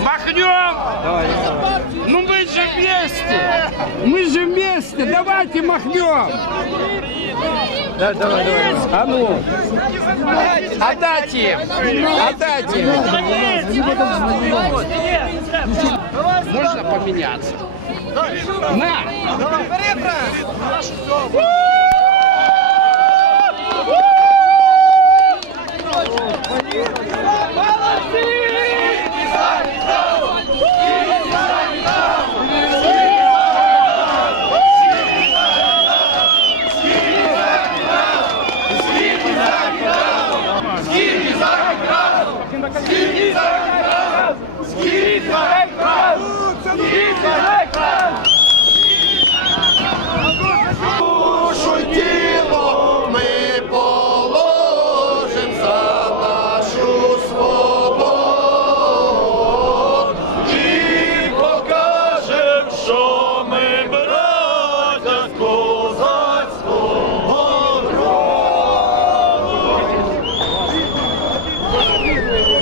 Махнем! Ну мы же вместе! Мы же вместе! Давайте махнем! Да, давай, давай. А ну. Им! Отдать им! Можно поменяться? На! Скидка! Скидка!